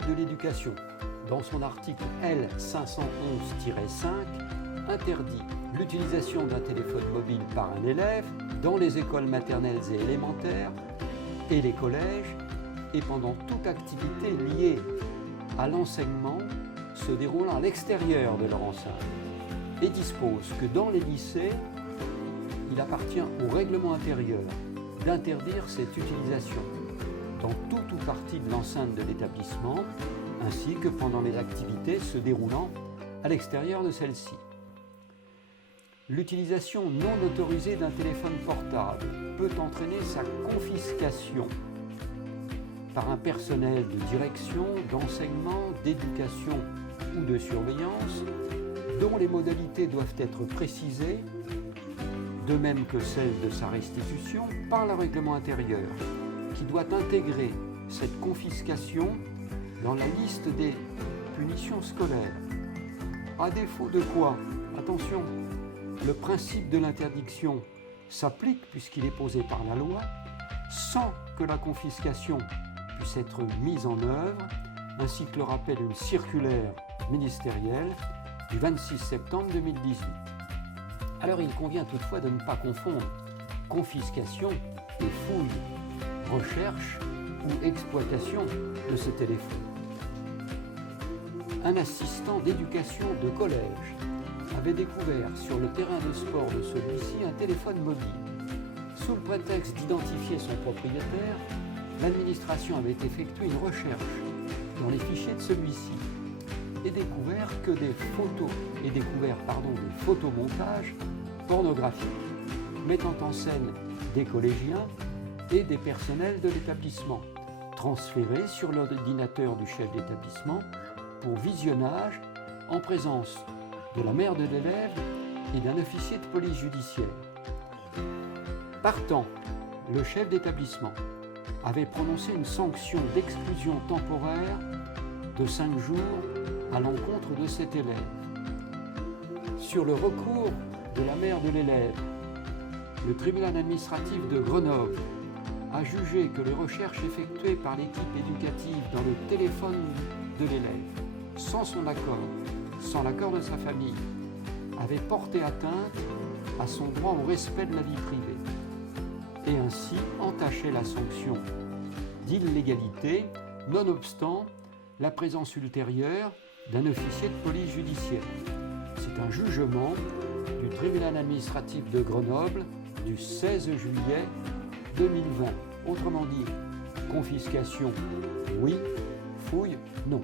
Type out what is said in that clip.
Code de l'éducation, dans son article L511-5, interdit l'utilisation d'un téléphone mobile par un élève dans les écoles maternelles et élémentaires et les collèges et pendant toute activité liée à l'enseignement se déroulant à l'extérieur de leur enceinte, et dispose que dans les lycées, il appartient au règlement intérieur d'interdire cette utilisation dans toute ou partie de l'enceinte de l'établissement, ainsi que pendant les activités se déroulant à l'extérieur de celle-ci. L'utilisation non autorisée d'un téléphone portable peut entraîner sa confiscation par un personnel de direction, d'enseignement, d'éducation ou de surveillance, dont les modalités doivent être précisées, de même que celles de sa restitution, par le règlement intérieur, qui doit intégrer cette confiscation dans la liste des punitions scolaires. À défaut de quoi, attention, le principe de l'interdiction s'applique puisqu'il est posé par la loi, sans que la confiscation puisse être mise en œuvre, ainsi que le rappelle une circulaire ministérielle du 26 septembre 2018. Alors il convient toutefois de ne pas confondre confiscation et fouille, recherche ou exploitation de ce téléphone. Un assistant d'éducation de collège avait découvert sur le terrain de sport de celui-ci un téléphone mobile. Sous le prétexte d'identifier son propriétaire, l'administration avait effectué une recherche dans les fichiers de celui-ci et découvert des photomontages pornographiques mettant en scène des collégiens et des personnels de l'établissement, transférés sur l'ordinateur du chef d'établissement pour visionnage en présence de la mère de l'élève et d'un officier de police judiciaire. Partant, le chef d'établissement avait prononcé une sanction d'exclusion temporaire de 5 jours à l'encontre de cet élève. Sur le recours de la mère de l'élève, le tribunal administratif de Grenoble a jugé que les recherches effectuées par l'équipe éducative dans le téléphone de l'élève, sans son accord, sans l'accord de sa famille, avaient porté atteinte à son droit au respect de la vie privée et ainsi entaché la sanction d'illégalité, nonobstant la présence ultérieure d'un officier de police judiciaire. C'est un jugement du tribunal administratif de Grenoble du 16 juillet 2020. Autrement dit, confiscation, oui, fouille, non.